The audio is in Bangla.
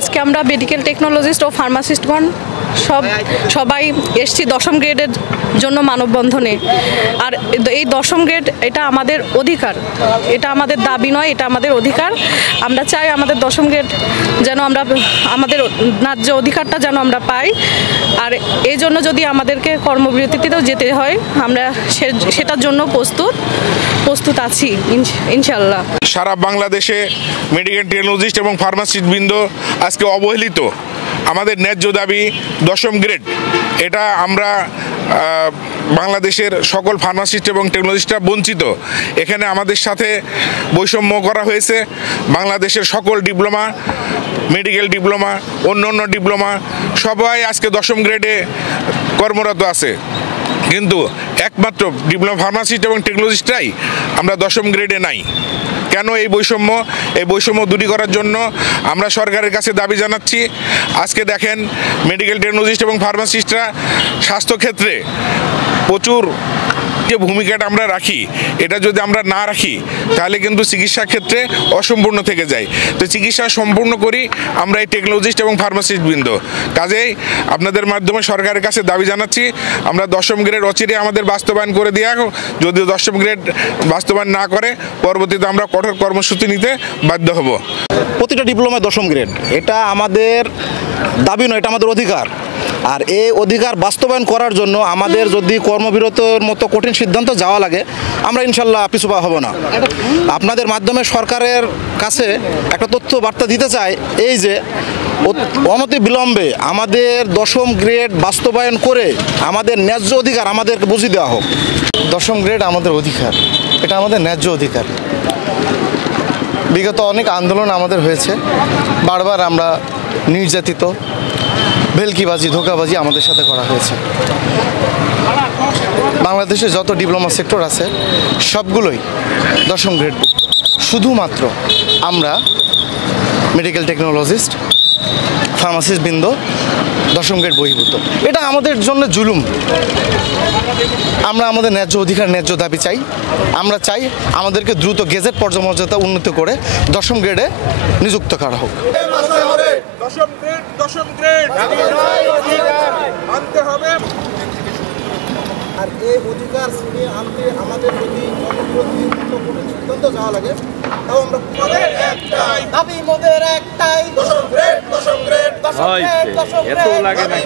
আজকে আমরা মেডিকেল টেকনোলজিস্ট ও ফার্মাসিস্টগণ সবাই এসছি 10ম গ্রেডের জন্য মানববন্ধনে। আর এই 10ম গ্রেড এটা আমাদের অধিকার, এটা আমাদের দাবি নয়, এটা আমাদের অধিকার। আমরা চাই আমাদের 10ম গ্রেড যেন আমরা আমাদের ন্যায্য অধিকারটা যেন আমরা পাই। আর এই জন্য যদি আমাদেরকে কর্মবিরতিতেও যেতে হয় আমরা সেটার জন্য প্রস্তুত আছি ইনশাল্লাহ। সারা বাংলাদেশে মেডিকেল টেকনোলজিস্ট এবং ফার্মাসিস্ট বৃন্দ আজকে অবহেলিত। আমাদের ন্যায্য দাবি 10ম গ্রেড, এটা আমরা বাংলাদেশের সকল ফার্মাসিস্ট এবং টেকনোলজিস্টরা বঞ্চিত। এখানে আমাদের সাথে বৈষম্য করা হয়েছে। বাংলাদেশের সকল ডিপ্লোমা, মেডিকেল ডিপ্লোমা, অন্য ডিপ্লোমা সবাই আজকে 10ম গ্রেডে কর্মরত আছে, কিন্তু একমাত্র ডিপ্লোমা ফার্মাসিস্ট এবং টেকনোলজিস্টরাই আমরা 10ম গ্রেডে নাই। কেন এই বৈষম্য দূরী করার জন্য আমরা সরকারের কাছে দাবি জানাচ্ছি। আজকে দেখেন মেডিকেল টেকনোলজিস্ট এবং ফার্মাসিস্টরা স্বাস্থ্যক্ষেত্রে প্রচুর যে ভূমিকাটা আমরা রাখি, এটা যদি আমরা না রাখি তাহলে কিন্তু চিকিৎসা ক্ষেত্রে অসম্পূর্ণ থেকে যায়। তো চিকিৎসা সম্পূর্ণ করি আমরা এই টেকনোলজিস্ট এবং ফার্মাসিস্ট বৃন্দ। কাজেই আপনাদের মাধ্যমে সরকারের কাছে দাবি জানাচ্ছি আমরা 10ম গ্রেড অচিরে আমাদের বাস্তবায়ন করে দেওয়া হোক। যদি 10ম গ্রেড বাস্তবায়ন না করে পরবর্তীতে আমরা কঠোর কর্মসূচি নিতে বাধ্য হব। প্রতিটা ডিপ্লোমায় 10ম গ্রেড, এটা আমাদের দাবি নয়, এটা আমাদের অধিকার। আর এই অধিকার বাস্তবায়ন করার জন্য আমাদের যদি কর্মবিরতির মতো কঠিন সিদ্ধান্ত যাওয়া লাগে আমরা ইনশাল্লাহ পিছুপা হব না। আপনাদের মাধ্যমে সরকারের কাছে একটা তথ্য বার্তা দিতে চাই, এই যে অনতি বিলম্বে আমাদের 10ম গ্রেড বাস্তবায়ন করে আমাদের ন্যায্য অধিকার আমাদেরকে বুঝিয়ে দেওয়া হোক। 10ম গ্রেড আমাদের অধিকার, এটা আমাদের ন্যায্য অধিকার। বিগত অনেক আন্দোলন আমাদের হয়েছে, বারবার আমরা নির্যাতিত, ভেলকিবাজি, ধোঁকাবাজি আমাদের সাথে করা হয়েছে। বাংলাদেশে যত ডিপ্লোমা সেক্টর আছে সবগুলোই 10ম গ্রেডভুক্ত। শুধুমাত্র আমরা মেডিকেল টেকনোলজিস্ট, ফার্মাসিস্ট বৃন্দ 10ম গ্রেড বহির্ভূত। এটা আমাদের জন্য জুলুম। আমরা আমাদের ন্যায্য অধিকার, ন্যায্য দাবি চাই। আমরা চাই আমাদেরকে দ্রুত গেজেট পর্যামর্যাদা উন্নত করে 10ম গ্রেডে নিযুক্ত করা হোক। 10ম গ্রেড আনতে হবে। আর এই অধিকার ছিনিয়ে আনতে আমাদের যদি সিদ্ধান্ত যাওয়া লাগে তাও আমরা দাবি মোদের একটাই 10ম গ্রেড, 10ম গ্রেড, 10ম গ্রেড, 10ম গ্রেড। এত লাগে নাকি?